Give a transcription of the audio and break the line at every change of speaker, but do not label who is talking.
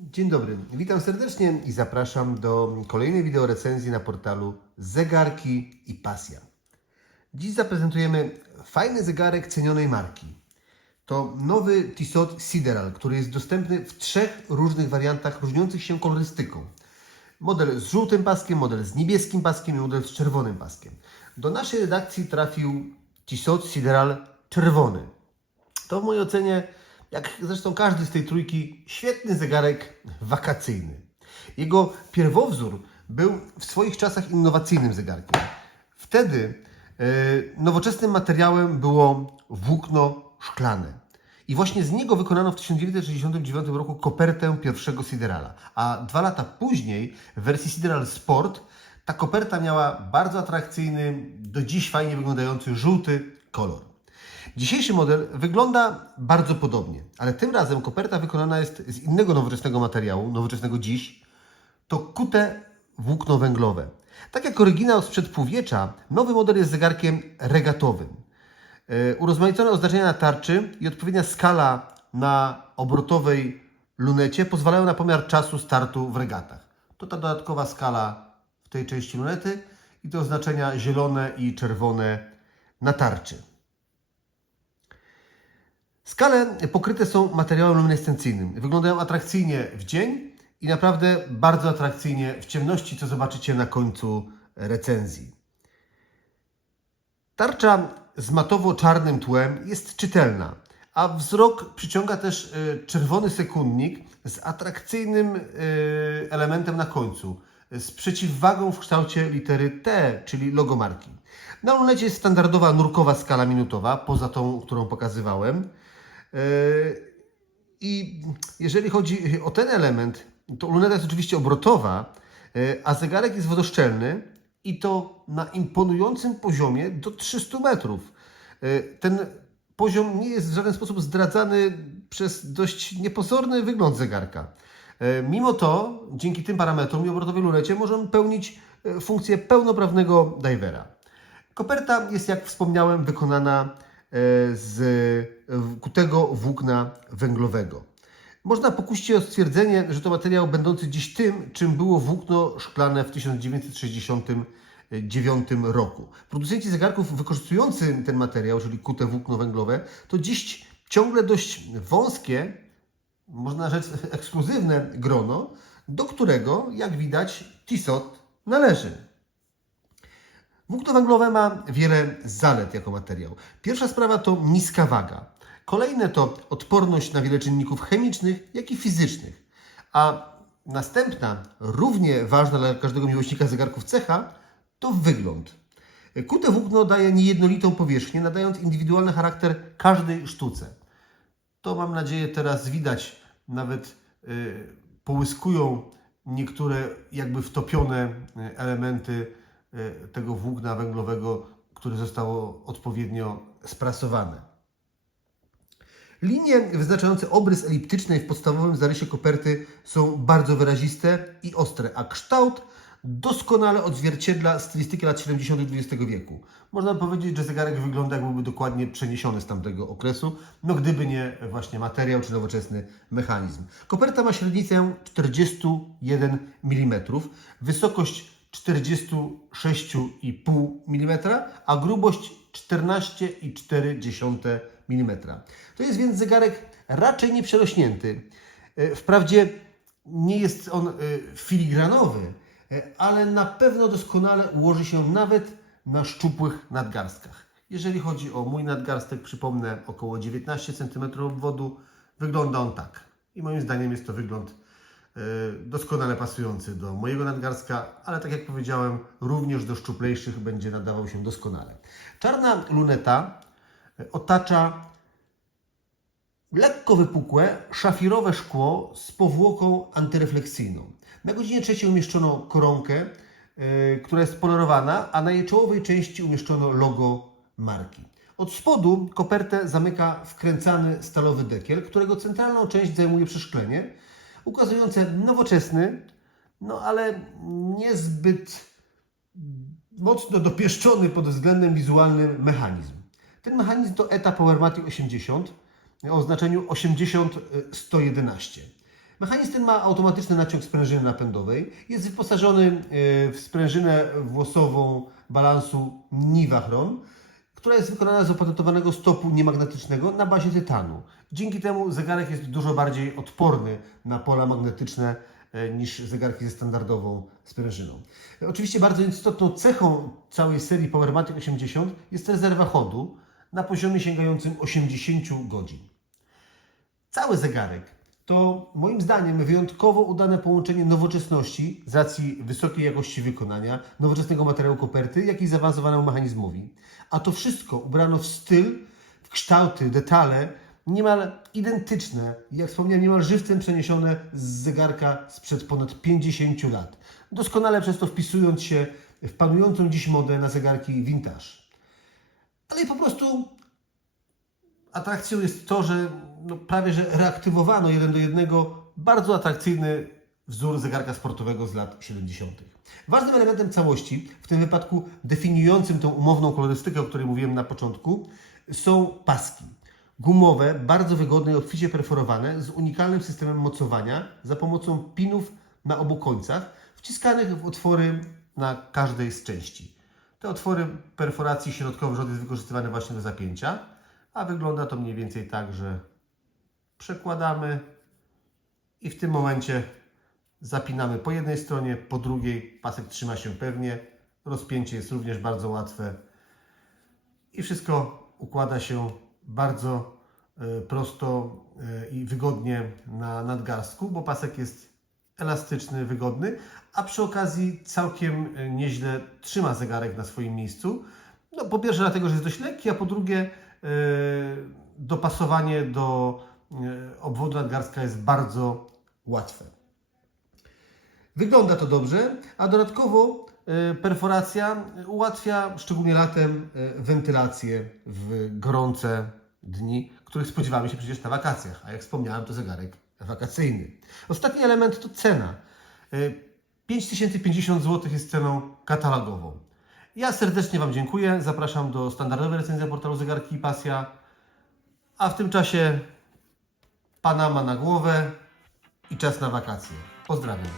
Dzień dobry, witam serdecznie i zapraszam do kolejnej wideo recenzji na portalu Zegarki i Pasja. Dziś zaprezentujemy fajny zegarek cenionej marki. To nowy Tissot Sideral, który jest dostępny w trzech różnych wariantach różniących się kolorystyką. Model z żółtym paskiem, model z niebieskim paskiem i model z czerwonym paskiem. Do naszej redakcji trafił Tissot Sideral czerwony. To w mojej ocenie, jak zresztą każdy z tej trójki, świetny zegarek wakacyjny. Jego pierwowzór był w swoich czasach innowacyjnym zegarkiem. Wtedy e, nowoczesnym materiałem było włókno szklane. I właśnie z niego wykonano w 1969 roku kopertę pierwszego Siderala. A dwa lata później w wersji Sideral Sport ta koperta miała bardzo atrakcyjny, do dziś fajnie wyglądający żółty kolor. Dzisiejszy model wygląda bardzo podobnie, ale tym razem koperta wykonana jest z innego nowoczesnego materiału, nowoczesnego dziś. To kute włókno węglowe. Tak jak oryginał sprzed półwiecza, nowy model jest zegarkiem regatowym. Yy, Urozmaicone oznaczenia na tarczy i odpowiednia skala na obrotowej lunecie pozwalają na pomiar czasu startu w regatach. To ta dodatkowa skala w tej części lunety i te oznaczenia zielone i czerwone na tarczy. Skale pokryte są materiałem luminescencyjnym. Wyglądają atrakcyjnie w dzień i naprawdę bardzo atrakcyjnie w ciemności, co zobaczycie na końcu recenzji. Tarcza z matowo-czarnym tłem jest czytelna, a wzrok przyciąga też e, czerwony sekundnik z atrakcyjnym e, elementem na końcu, z przeciwwagą w kształcie litery T, czyli logomarki. Na lunecie jest standardowa nurkowa skala minutowa, poza tą, którą pokazywałem. E, I jeżeli chodzi o ten element, to luneta jest oczywiście obrotowa, e, a zegarek jest wodoszczelny i to na imponującym poziomie do 300 metrów. E, Ten poziom nie jest w żaden sposób zdradzany przez dość niepozorny wygląd zegarka. Mimo to, dzięki tym parametrom i obrotowej lunecie możemy pełnić funkcję pełnoprawnego divera. Koperta jest, jak wspomniałem, wykonana z e, kutego włókna węglowego. Można pokusić się o stwierdzenie, że to materiał będący dziś tym, czym było włókno szklane w 1969 roku. Producenci zegarków wykorzystujący ten materiał, czyli kute włókno węglowe, to dziś ciągle dość wąskie, można rzec ekskluzywne grono, do którego, jak widać, Tissot należy. Włókno węglowe ma wiele zalet jako materiał. Pierwsza sprawa to niska waga. Kolejne to odporność na wiele czynników chemicznych, jak i fizycznych. A następna, równie ważna dla każdego miłośnika zegarków cecha, to wygląd. Kute włókno daje niejednolitą powierzchnię, nadając indywidualny charakter każdej sztuce. To mam nadzieję teraz widać, nawet y, połyskują niektóre jakby wtopione y, elementy tego włókna węglowego, które zostało odpowiednio sprasowane. Linie wyznaczające obrys eliptyczny w podstawowym zarysie koperty są bardzo wyraziste i ostre, a kształt doskonale odzwierciedla stylistykę lat 70. XX wieku. Można powiedzieć, że zegarek wygląda jak byłby dokładnie przeniesiony z tamtego okresu, no gdyby nie właśnie materiał czy nowoczesny mechanizm. Koperta ma średnicę 41 mm, wysokość 46,5 mm, a grubość 14,4 mm. To jest więc zegarek raczej nieprzerośnięty. E, Wprawdzie nie jest on e, filigranowy, e, ale na pewno doskonale ułoży się nawet na szczupłych nadgarstkach. Jeżeli chodzi o mój nadgarstek, przypomnę około 19 cm obwodu, wygląda on tak. I moim zdaniem jest to wygląd doskonale pasujący do mojego nadgarstka, ale tak jak powiedziałem, również do szczuplejszych będzie nadawał się doskonale. Czarna luneta e, otacza lekko wypukłe, szafirowe szkło z powłoką antyrefleksyjną. Na godzinie trzeciej umieszczono koronkę, yy, która jest polerowana, a na jej czołowej części umieszczono logo marki. Od spodu kopertę zamyka wkręcany stalowy dekiel, którego centralną część zajmuje przeszklenie, ukazujące nowoczesny, no ale niezbyt mocno dopieszczony pod względem wizualnym mechanizm. Ten mechanizm to ETA PowerMatic 80 o oznaczeniu 80111. Mechanizm ten ma automatyczny naciąg sprężyny napędowej. Jest wyposażony e, w sprężynę włosową balansu Nivachron, która jest wykonana z opatentowanego stopu niemagnetycznego na bazie tytanu. Dzięki temu zegarek jest dużo bardziej odporny na pola magnetyczne e, niż zegarki ze standardową sprężyną. Oczywiście bardzo istotną cechą całej serii Powermatic 80 jest rezerwa chodu na poziomie sięgającym 80 godzin. Cały zegarek to moim zdaniem wyjątkowo udane połączenie nowoczesności z racji wysokiej jakości wykonania, nowoczesnego materiału koperty, jak i zaawansowanemu mechanizmowi. A to wszystko ubrano w styl, w kształty, detale niemal identyczne, jak wspomniałem, niemal żywcem przeniesione z zegarka sprzed ponad 50 lat. Doskonale przez to wpisując się w panującą dziś modę na zegarki vintage. Ale po prostu atrakcją jest to, że no prawie że reaktywowano jeden do jednego bardzo atrakcyjny wzór zegarka sportowego z lat 70. Ważnym elementem całości, w tym wypadku definiującym tą umowną kolorystykę, o której mówiłem na początku, są paski. Gumowe, bardzo wygodne i obficie perforowane, z unikalnym systemem mocowania za pomocą pinów na obu końcach, wciskanych w otwory na każdej z części. Te otwory perforacji środkowy rząd jest wykorzystywany właśnie do zapięcia, a wygląda to mniej więcej tak, że przekładamy i w tym momencie zapinamy po jednej stronie, po drugiej. Pasek trzyma się pewnie, rozpięcie jest również bardzo łatwe. I wszystko układa się bardzo e, prosto e, i wygodnie na nadgarstku, bo pasek jest elastyczny, wygodny, a przy okazji całkiem e, nieźle trzyma zegarek na swoim miejscu. No, po pierwsze dlatego, że jest dość lekki, a po drugie dopasowanie do obwodu nadgarstka jest bardzo łatwe. Wygląda to dobrze, a dodatkowo e, perforacja ułatwia, szczególnie latem, e, wentylację w gorące dni, których spodziewamy się przecież na wakacjach. A jak wspomniałem, to zegarek wakacyjny. Ostatni element to cena. E, 5050 zł jest ceną katalogową. Ja serdecznie Wam dziękuję. Zapraszam do standardowej recenzji portalu Zegarki i Pasja. A w tym czasie Panama na głowę i czas na wakacje. Pozdrawiam.